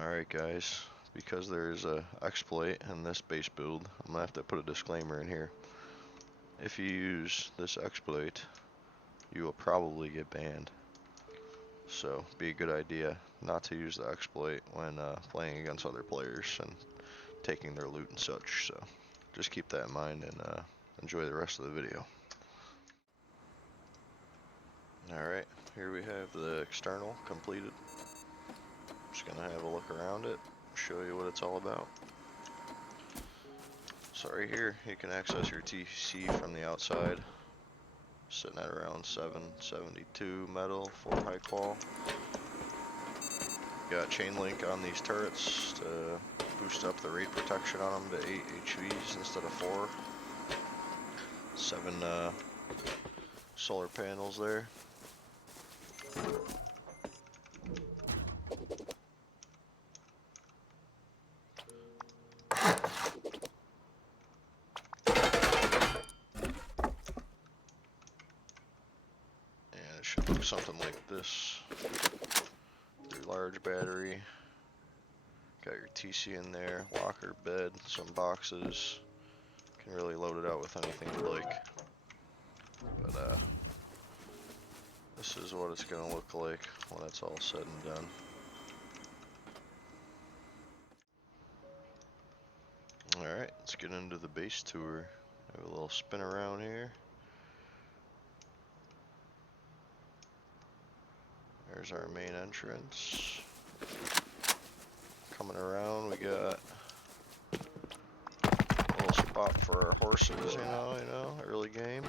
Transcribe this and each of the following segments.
Alright guys, because there's a exploit in this base build, I'm gonna have to put a disclaimer in here. If you use this exploit, you will probably get banned. So, be a good idea not to use the exploit when playing against other players and taking their loot and such. So, just keep that in mind and enjoy the rest of the video. Alright, here we have the external completed. Just gonna have a look around it, show you what it's all about. So right here, you can access your TC from the outside. Sitting at around 772 metal for high qual. Got chain link on these turrets to boost up the rate protection on them to 8 HVs instead of 4. 7 solar panels there. It should look something like this. Your large battery. Got your TC in there, locker, bed, some boxes. Can really load it out with anything you like. But this is what it's gonna look like when it's all said and done. Alright, let's get into the base tour. Have a little spin around here. There's our main entrance. Coming around, we got a little spot for our horses, you know, early game.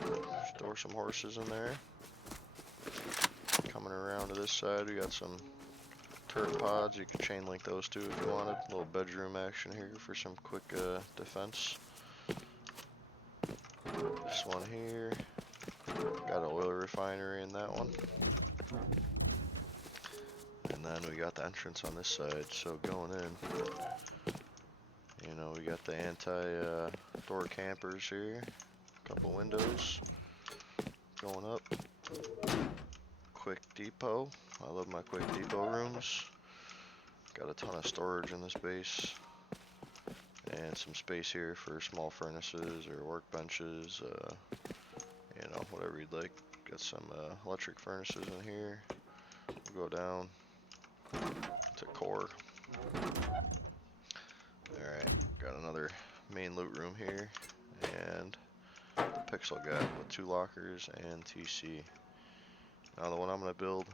Store some horses in there. Coming around to this side, we got some turret pods. You can chain link those two if you wanted. A little bedroom action here for some quick defense. This one here. Got an oil refinery in that one. And then we got the entrance on this side, so going in, you know, we got the anti-door campers here, a couple windows, going up, quick depot. I love my quick depot rooms. Got a ton of storage in this base, and some space here for small furnaces or workbenches, you know, whatever you'd like. Got some electric furnaces in here. We'll go down to core. Alright, got another main loot room here, and the pixel gun with 2 lockers and TC. Now the one I'm going to build,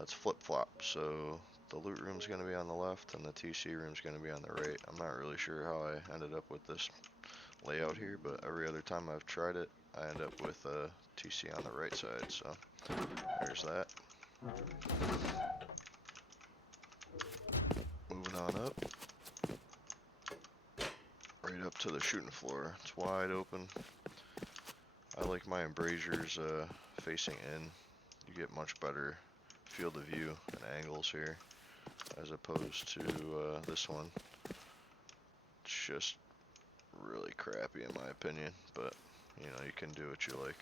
it's flip-flop, so the loot room's going to be on the left and the TC room's going to be on the right. I'm not really sure how I ended up with this layout here, but every other time I've tried it, I end up with TC on the right side, so there's that. Moving on up. Right up to the shooting floor. It's wide open. I like my embrasures facing in. You get much better field of view and angles here as opposed to this one. It's just really crappy in my opinion, but you know, you can do what you like.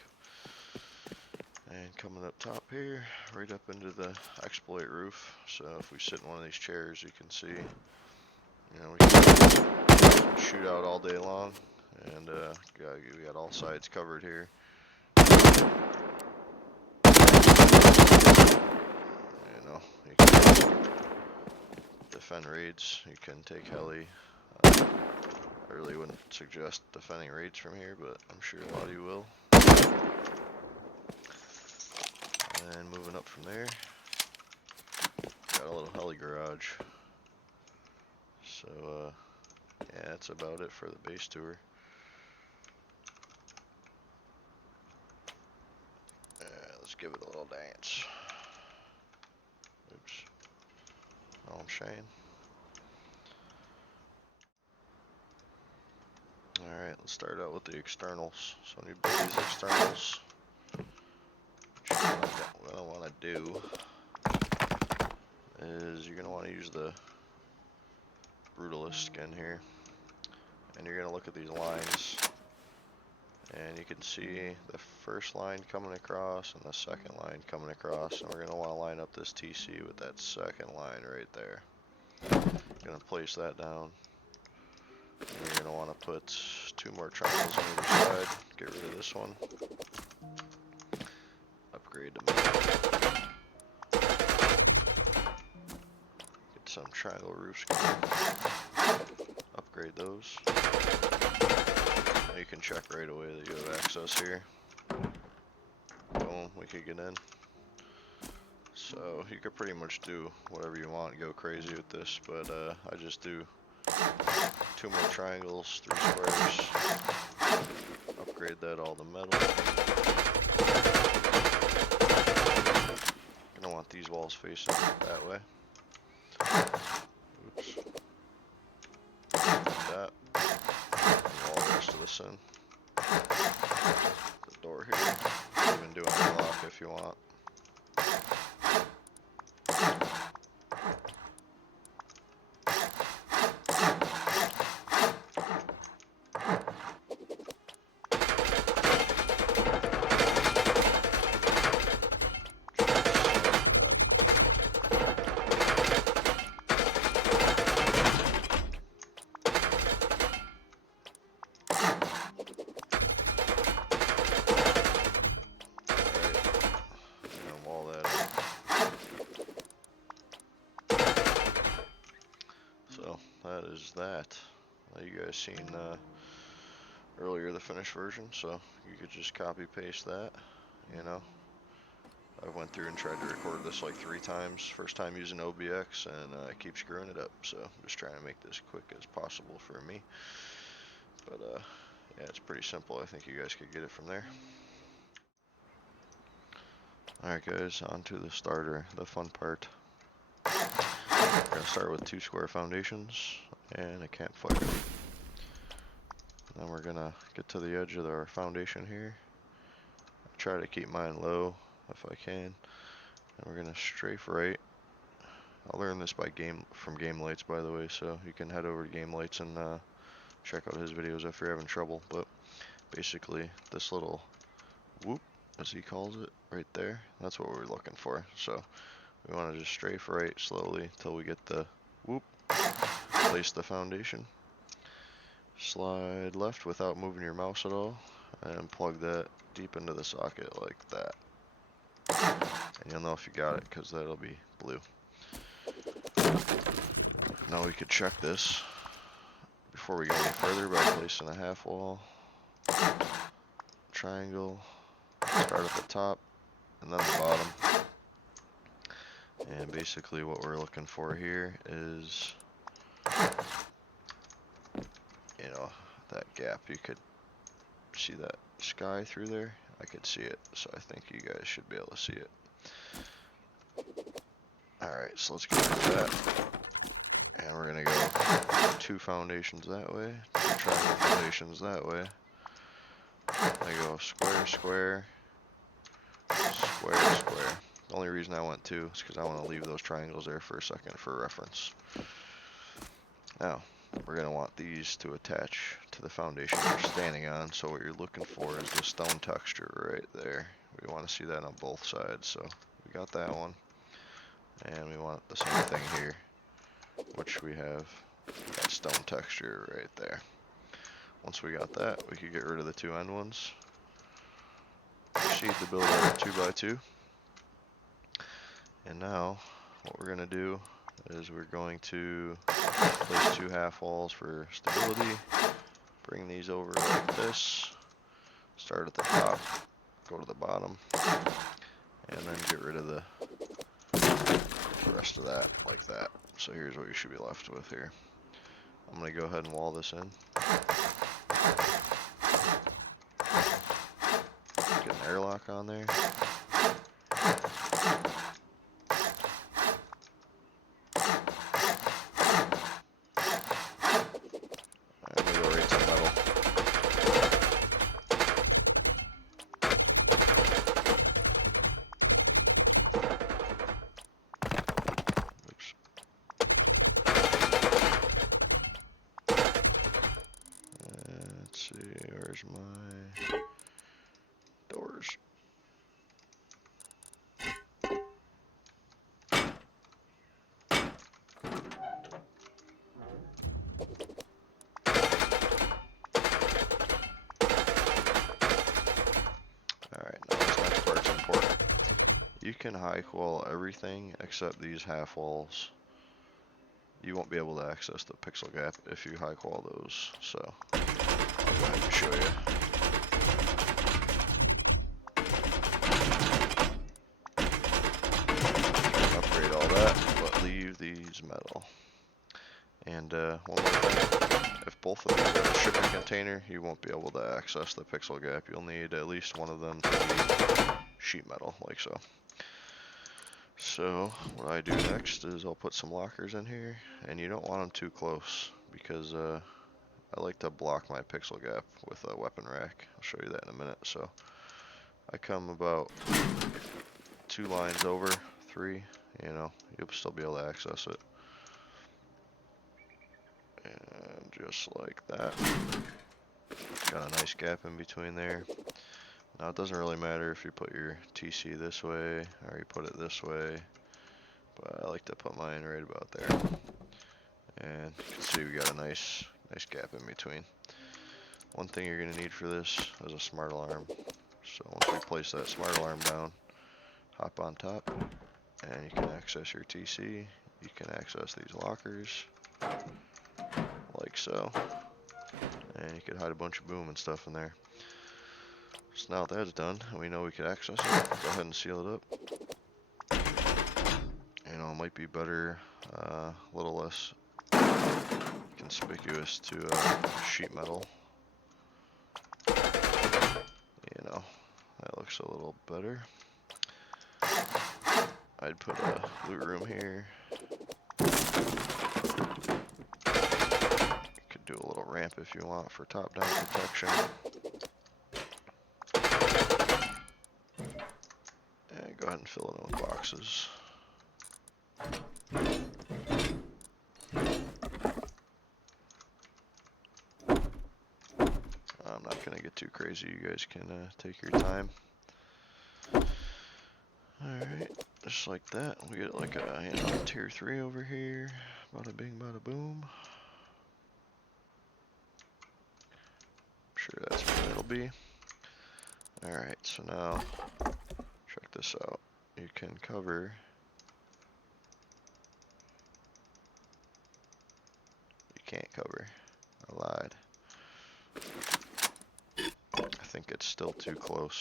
And coming up top here, right up into the exploit roof. So if we sit in one of these chairs, you can see, you know, we can shoot out all day long, and we got all sides covered here. You know, you can defend raids. You can take heli. I really wouldn't suggest defending raids from here, but I'm sure a lot of you will. And moving up from there, got a little heli garage. So yeah, that's about it for the base tour. Let's give it a little dance. Oops. Oh, I'm Shane. Alright, let's start out with the externals. So when you build these externals, what you're gonna want to do is you're gonna want to use the brutalist skin here, and you're gonna look at these lines, And you can see the first line coming across and the second line coming across, and we're going to want to line up this TC with that second line right there. Going to place that down. And you're going to want to put 2 more triangles on either side. Get rid of this one. Upgrade to metal. Get some triangle roofs going. Upgrade those. You can check right away that you have access here. Boom, we could get in. So you could pretty much do whatever you want, go crazy with this, but I just do 2 more triangles, 3 squares, upgrade that all to metal. Gonna want these walls facing that way. Oops. Like that. And wall the rest of this in. The door here. Even do an unlock if you want. That is that. You guys seen earlier the finished version, so you could just copy paste that. You know, I went through and tried to record this like 3 times. First time using OBX, and I keep screwing it up. So I'm just trying to make this quick as possible for me. But yeah, it's pretty simple. I think you guys could get it from there. Alright guys, on to the starter, the fun part. We're going to start with 2 square foundations and a campfire. Then we're going to get to the edge of our foundation here. Try to keep mine low if I can. And we're going to strafe right. I learned this from Gamelightz, by the way, so you can head over to Gamelightz and check out his videos if you're having trouble. But basically, this little whoop, as he calls it, right there, that's what we're looking for. So we want to just strafe right slowly until we get the whoop. Place the foundation. Slide left without moving your mouse at all, and plug that deep into the socket like that. And you'll know if you got it because that'll be blue. Now we could check this before we go any further by placing a half wall, triangle, start at the top and then the bottom. And basically what we're looking for here is, you know, that gap. You could see that sky through there. I could see it, so I think you guys should be able to see it. Alright, so let's get into that. And we're gonna go 2 foundations that way, 2 triangle foundations that way. I go square, square, square, square. The only reason I went 2 is because I want to leave those triangles there for a second for reference. Now, we're going to want these to attach to the foundation you're standing on, so what you're looking for is the stone texture right there. We want to see that on both sides, so we got that one. And we want the same thing here, which we have that stone texture right there. Once we got that, we could get rid of the 2 end ones. Proceed to build our 2x2. And now, what we're going to do is we're going to place 2 half walls for stability. Bring these over like this. Start at the top, go to the bottom, and then get rid of the rest of that like that. So here's what you should be left with here. I'm going to go ahead and wall this in. Get an airlock on there. I'm going to go right to metal. Oops. Let's see, where's my... You can high qual everything except these half walls. You won't be able to access the pixel gap if you high qual those, so I'll go ahead and show you. Upgrade all that, but leave these metal. And one more thing, if both of these are in a shipping container, you won't be able to access the pixel gap. You'll need at least one of them to be sheet metal, like so. So what I do next is I'll put some lockers in here, and you don't want them too close because I like to block my pixel gap with a weapon rack. I'll show you that in a minute. So I come about 2 lines over, 3, you know, you'll still be able to access it. And just like that. Got a nice gap in between there. Now it doesn't really matter if you put your TC this way or you put it this way, but I like to put mine right about there. And you can see we got a nice gap in between. One thing you're going to need for this is a smart alarm. So once we place that smart alarm down, hop on top, and you can access your TC. You can access these lockers, like so. And you can hide a bunch of boom and stuff in there. So now that that's done, and we know we can access it, go ahead and seal it up. You know, it might be better, a little less conspicuous to sheet metal. You know, that looks a little better. I'd put a loot room here. You could do a little ramp if you want for top-down protection. And go ahead and fill it in with boxes. I'm not going to get too crazy. You guys can take your time. Alright, just like that. We get like a, you know, tier 3 over here. Bada bing, bada boom. I'm sure that's what it'll be. Alright, so now, check this out. You can cover. You can't cover. I lied. I think it's still too close.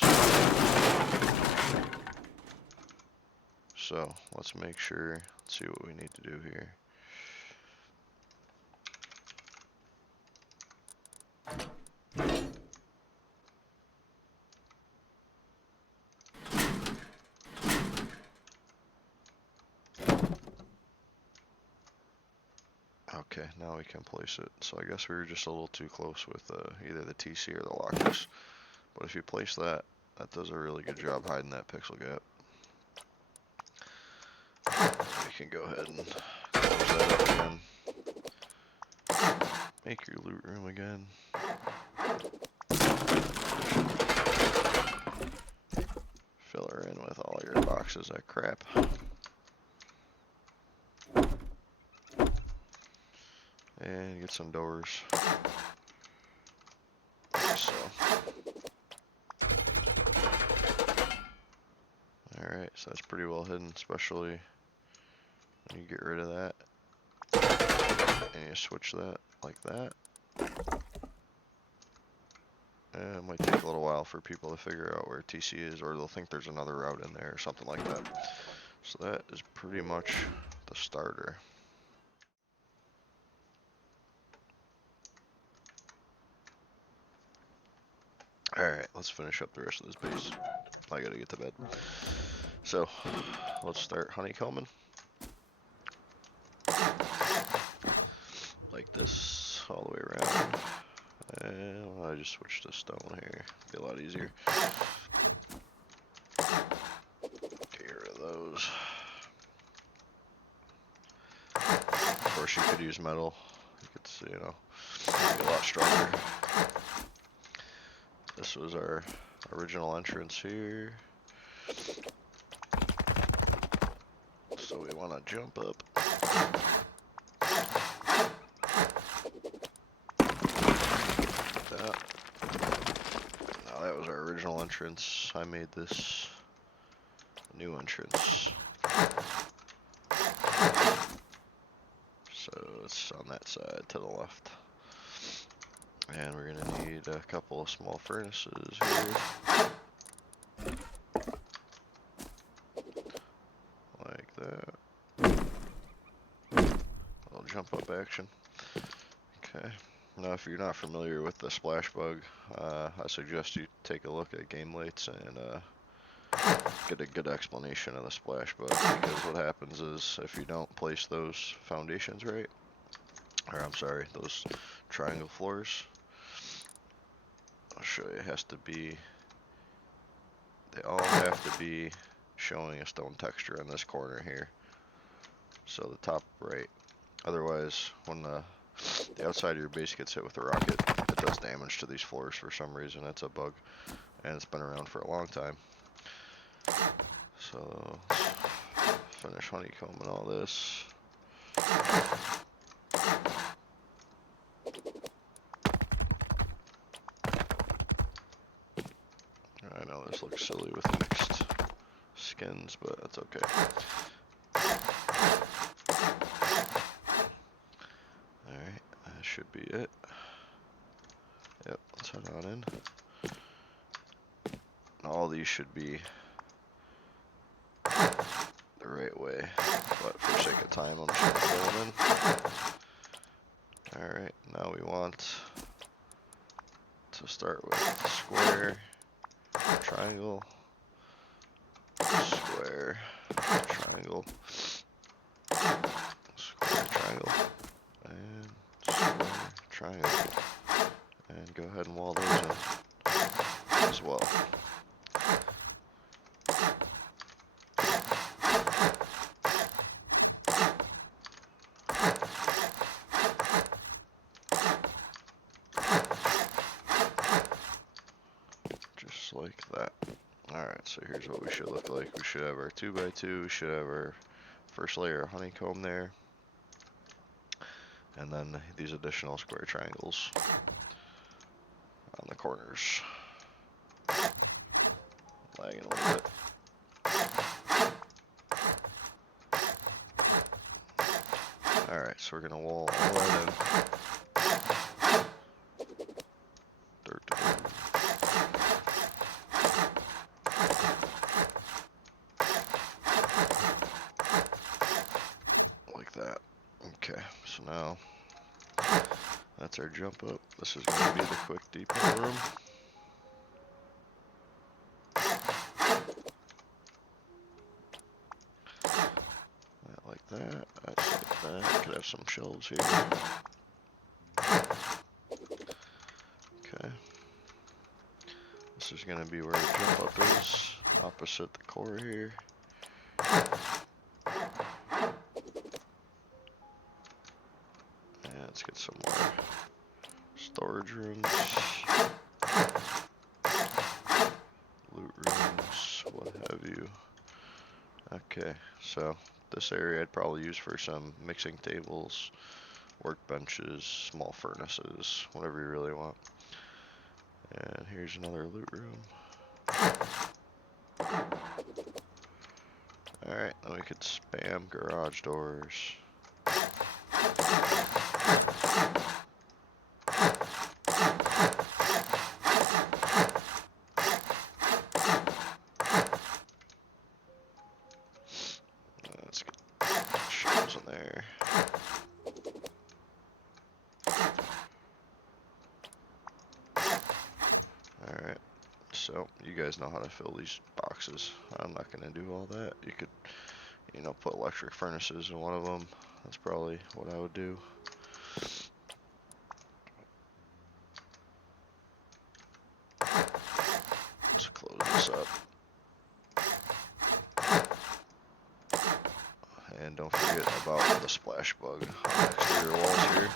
So let's make sure, let's see what we need to do here. Okay, now we can place it. So I guess we were just a little too close with either the TC or the lockers. But if you place that, that does a really good job hiding that pixel gap. You can go ahead and close that up again. Make your loot room again. Fill her in with all your boxes of crap. And get some doors. Like so. Alright, so that's pretty well hidden, especially when you get rid of that. And you switch that like that. And it might take a little while for people to figure out where TC is, or they'll think there's another route in there or something like that. So that is pretty much the starter. Alright, let's finish up the rest of this base. I gotta get to bed. So, let's start honeycombing. Like this, all the way around. And I just switched to stone here. Be a lot easier. Get rid of those. Of course, you could use metal. You could see, you know, be a lot stronger. This was our original entrance here. So we want to jump up. Like that. Now that was our original entrance. I made this new entrance. So it's on that side to the left. And we're gonna need a couple of small furnaces here. Like that. A little jump up action. Okay. Now if you're not familiar with the splash bug, I suggest you take a look at Gamelightz and get a good explanation of the splash bug, because what happens is if you don't place those foundations right, or I'm sorry, those triangle floors, I'll show you, it has to be, they all have to be showing a stone texture in this corner here. So the top right, otherwise when the outside of your base gets hit with a rocket, it does damage to these floors for some reason. It's a bug, and it's been around for a long time. So let's finish honeycombing all this. I know this looks silly with mixed skins, but that's okay. Alright, that should be it. Yep, let's head on in. All these should be the right way, but for sake of time, I'm just gonna fill them in. Alright, now we want to start with square, triangle, square, triangle, square, triangle, and square, triangle. And go ahead and wall those in as well. Just like that. Alright, so here's what we should look like. We should have our 2x2, we should have our first layer of honeycomb there, and then these additional square triangles on the corners. Lagging a little bit. Alright, so we're gonna wall all that in. Dirt to go. Like that. Okay, so now that's our jump up. This is gonna be the quick depot room. Like that, that's like that. Could have some shelves here. Okay. This is gonna be where the jump up is, opposite the core here. And let's get some more storage rooms, loot rooms, what have you. Okay, so this area I'd probably use for some mixing tables, workbenches, small furnaces, whatever you really want. And here's another loot room. Alright, then we could spam garage doors. Let's get shelves in there. Alright, so you guys know how to fill these boxes. I'm not going to do all that. You could, you know, put electric furnaces in one of them. That's probably what I would do. Let's close this up. And don't forget about the splash bug on the exterior walls here.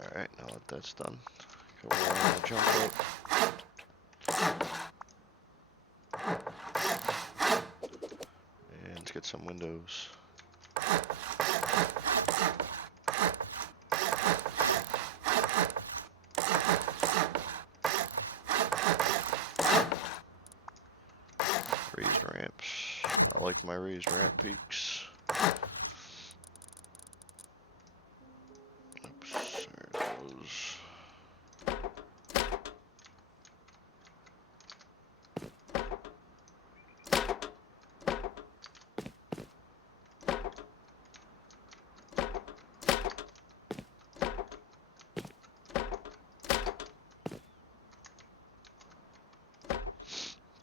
Alright, now that that's done, go on and jump up. And let's get some windows. raised ramp peaks. Oops, there it goes.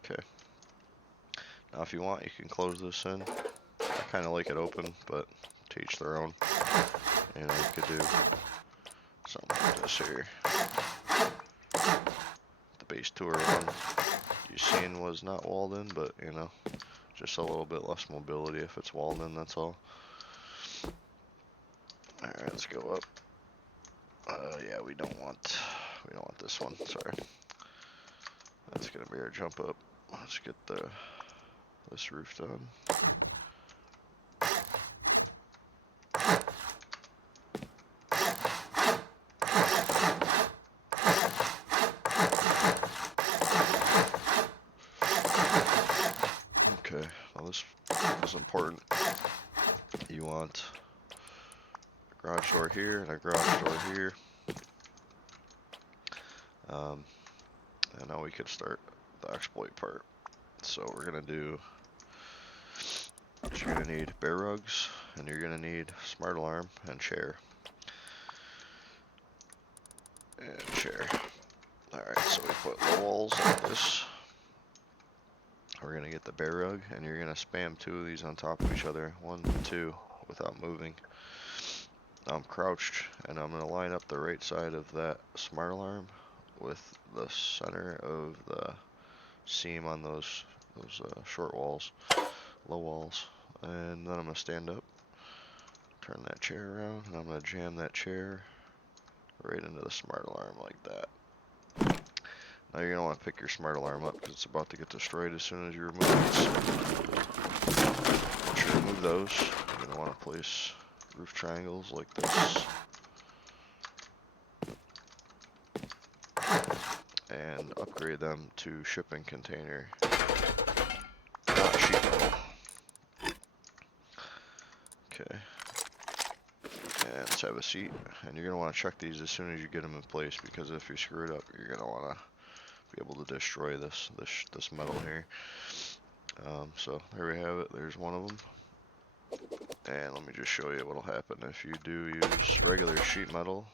Okay. Now if you want, you can close this in. I kind of like it open, but to each their own. And you could do something like this here. The base tour one you seen was not walled in, but you know, just a little bit less mobility if it's walled in, that's all. Alright, let's go up. Yeah, we don't want this one, sorry. That's gonna be our jump up. Let's get this roof done. Okay, now this is important. You want a garage door here and a garage door here. And now we could start the exploit part. So we're gonna do, you're gonna need bear rugs, and you're gonna need smart alarm and chair. And chair. Alright, so we put low walls like this. We're gonna get the bear rug, and you're gonna spam 2 of these on top of each other. 1, 2, without moving. I'm crouched, and I'm gonna line up the right side of that smart alarm with the center of the seam on those short walls, low walls. And then I'm gonna stand up, turn that chair around, and I'm gonna jam that chair right into the smart alarm like that. Now you're gonna want to pick your smart alarm up because it's about to get destroyed as soon as you remove these. Once you remove those, you're gonna want to place roof triangles like this. And upgrade them to shipping container, not sheet metal. Okay. And let's have a seat. And you're gonna want to check these as soon as you get them in place, because if you screw it up, you're gonna want to be able to destroy this metal here. So there we have it. There's one of them. And let me just show you what'll happen if you do use regular sheet metal.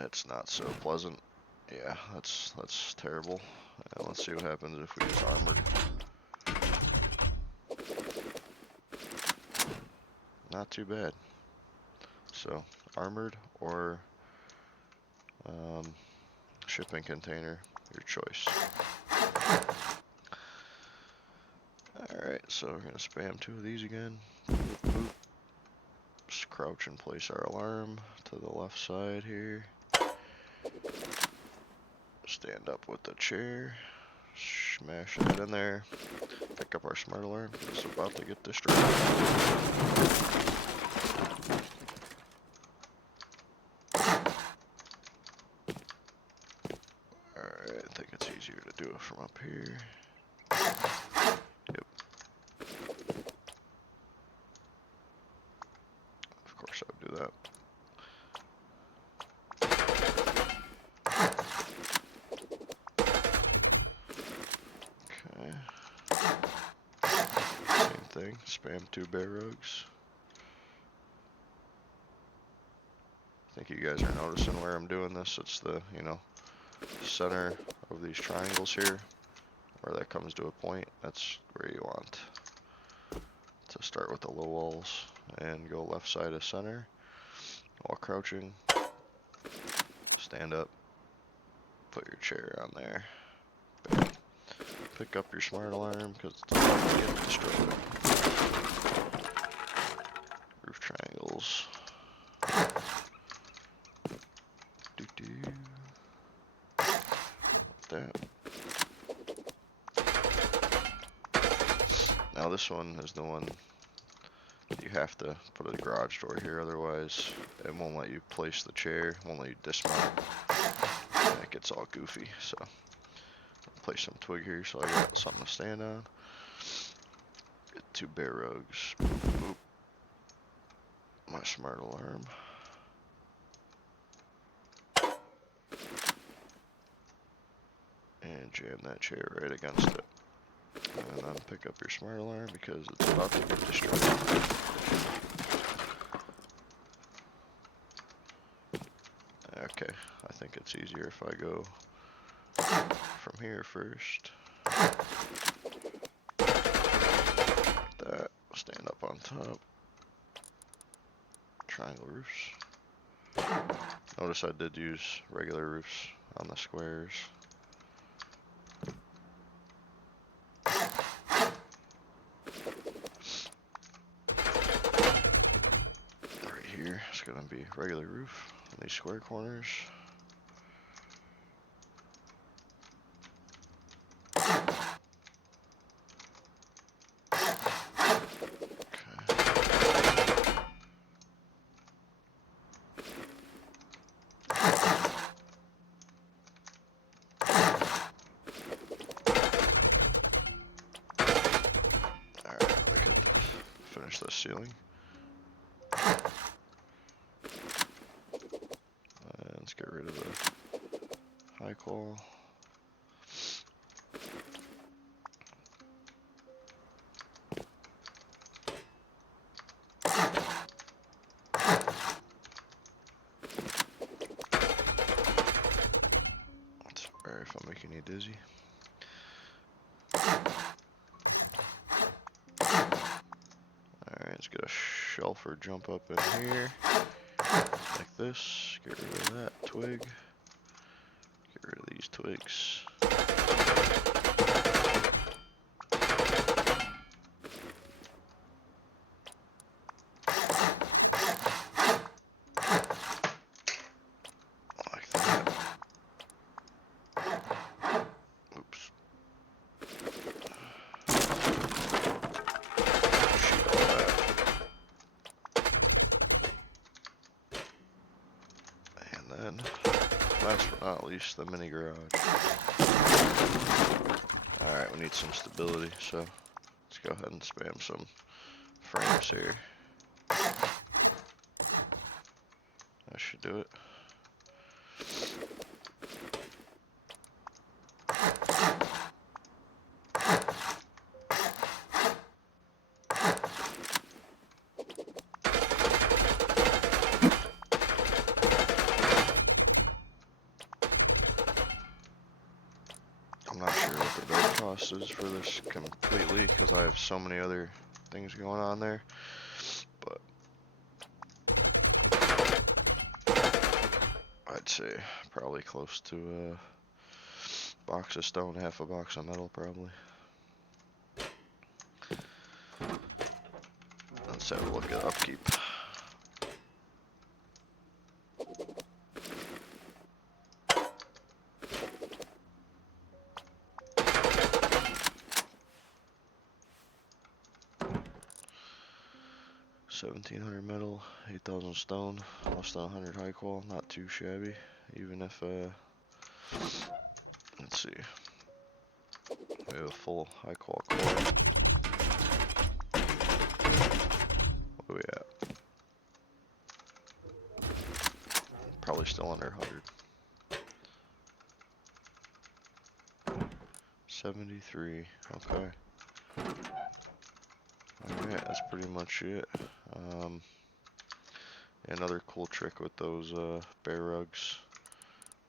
It's not so pleasant. Yeah, that's terrible. And let's see what happens if we use armored. Not too bad. So armored or shipping container, your choice. Alright, so we're gonna spam 2 of these again. Boop, boop. Just crouch and place our alarm to the left side here. Stand up with the chair, smash that in there, pick up our smart alarm, it's about to get destroyed. Alright, I think it's easier to do it from up here. Yep. Of course I would do that. Spam 2 bear rugs. I think you guys are noticing where I'm doing this. It's the, you know, center of these triangles here, where that comes to a point. That's where you want to start with the low walls and go left side of center while crouching. Stand up, put your chair on there. Bam. Pick up your smart alarm because it's about to get destroyed. Roof triangles. Like that. Now this one is the one you have to put a garage door here, otherwise it won't let you place the chair, won't let you dismount. And it gets all goofy, so I'll place some twig here so I got something to stand on. Get 2 bear rugs. Boop, boop. My smart alarm. And jam that chair right against it. And then pick up your smart alarm because it's about to get destroyed. Okay, I think it's easier if I go from here first. That, stand up on top. Triangle roofs. Notice I did use regular roofs on the squares. Right here, it's gonna be regular roof on these square corners. Finish this ceiling. And let's get rid of the high qual. Sorry if I'm making you dizzy. Let's get a shelf or jump up in here, like this. Get rid of that twig. Get rid of these twigs. Like that. Oops. And last but not least, the mini garage. Alright, we need some stability, so let's go ahead and spam some frames here. That should do it. I'm not sure what the build cost is for this completely because I have so many other things going on there, but I'd say probably close to a box of stone, half a box of metal probably. Let's have a look at upkeep. $1,700 metal, 8,000 stone, less than 100 high qual, not too shabby. Even if, let's see, we have a full high qual core. What are we at? Probably still under 100. 73, okay. Alright, that's pretty much it. Another cool trick with those bear rugs,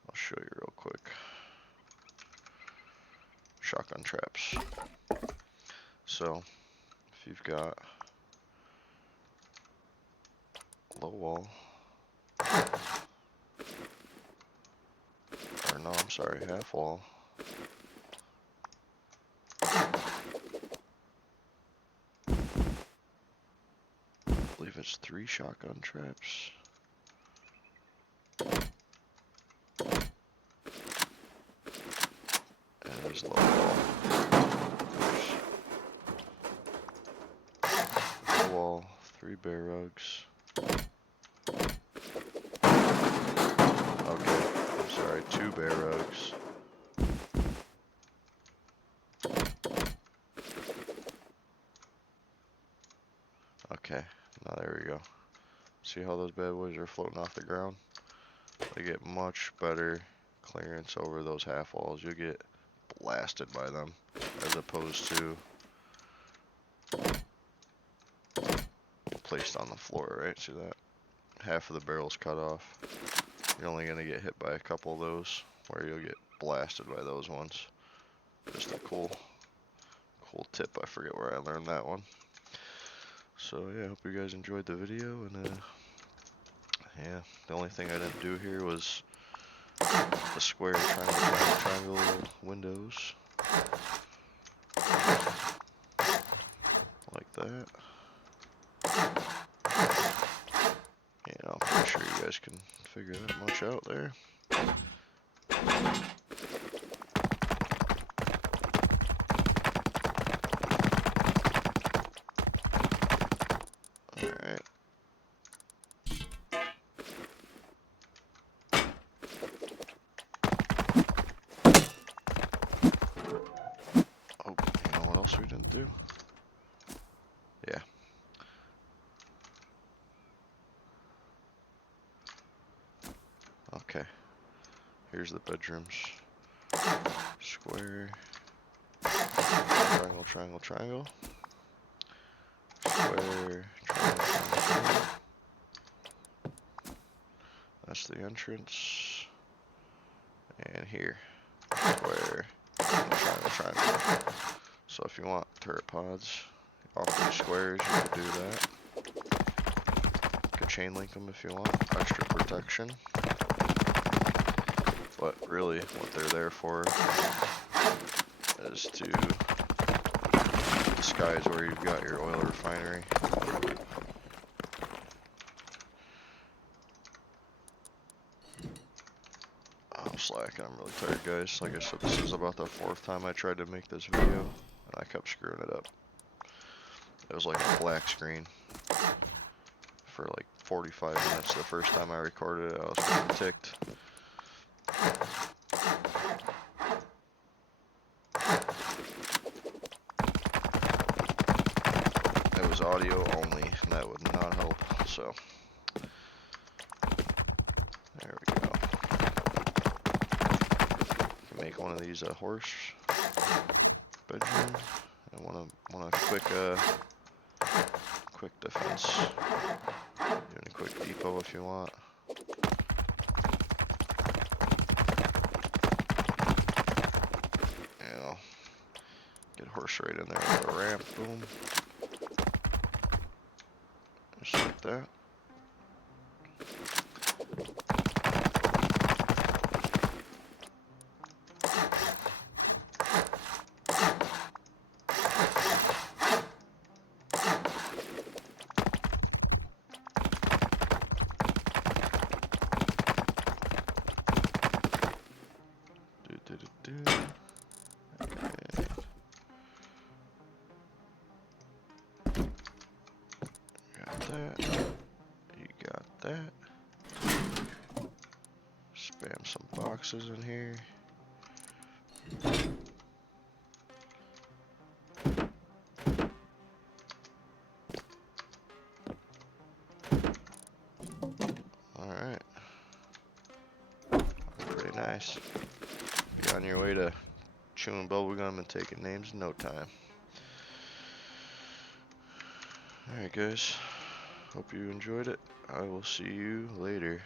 I'll show you real quick. Shotgun traps. So, if you've got low wall, or no, I'm sorry, half wall, I believe it's 3 shotgun traps. And there's low wall. Low wall, 3 bear rugs. Okay, I'm sorry, 2 bear rugs. Okay, now there we go. See how those bad boys are floating off the ground? They get much better clearance over those half walls. You'll get blasted by them as opposed to placed on the floor, right? See that? Half of the barrel's cut off. You're only gonna get hit by a couple of those, where you'll get blasted by those ones. Just a cool tip. I forget where I learned that one. So yeah, I hope you guys enjoyed the video, and yeah, the only thing I didn't do here was the square, triangle windows. Like that. Yeah, I'm pretty sure you guys can figure that much out there. Alright. Oh, you know what else we didn't do? Yeah. Okay. Here's the bedrooms. Square. Triangle, triangle, triangle. Square, triangle, triangle, triangle. That's the entrance. And here. Square, triangle, triangle. So if you want turret pods off these squares, you can do that. You can chain link them if you want, extra protection. But really, what they're there for is to disguise where you've got your oil refinery. I'm slacking, I'm really tired, guys. Like I said, this is about the 4th time I tried to make this video, and I kept screwing it up. It was like a black screen for like 45 minutes the first time I recorded it. I was pretty ticked. It was audio only, and that would not help, so there we go. You can make one of these a horse bedroom, and want a quick defense. Even a quick depot if you want. You know, get horse right in there with a ramp, boom. Just like that. That. You got that. Spam some boxes in here. Alright. Pretty nice. Be on your way to chewing bubblegum and taking names in no time. Alright guys. Hope you enjoyed it. I will see you later.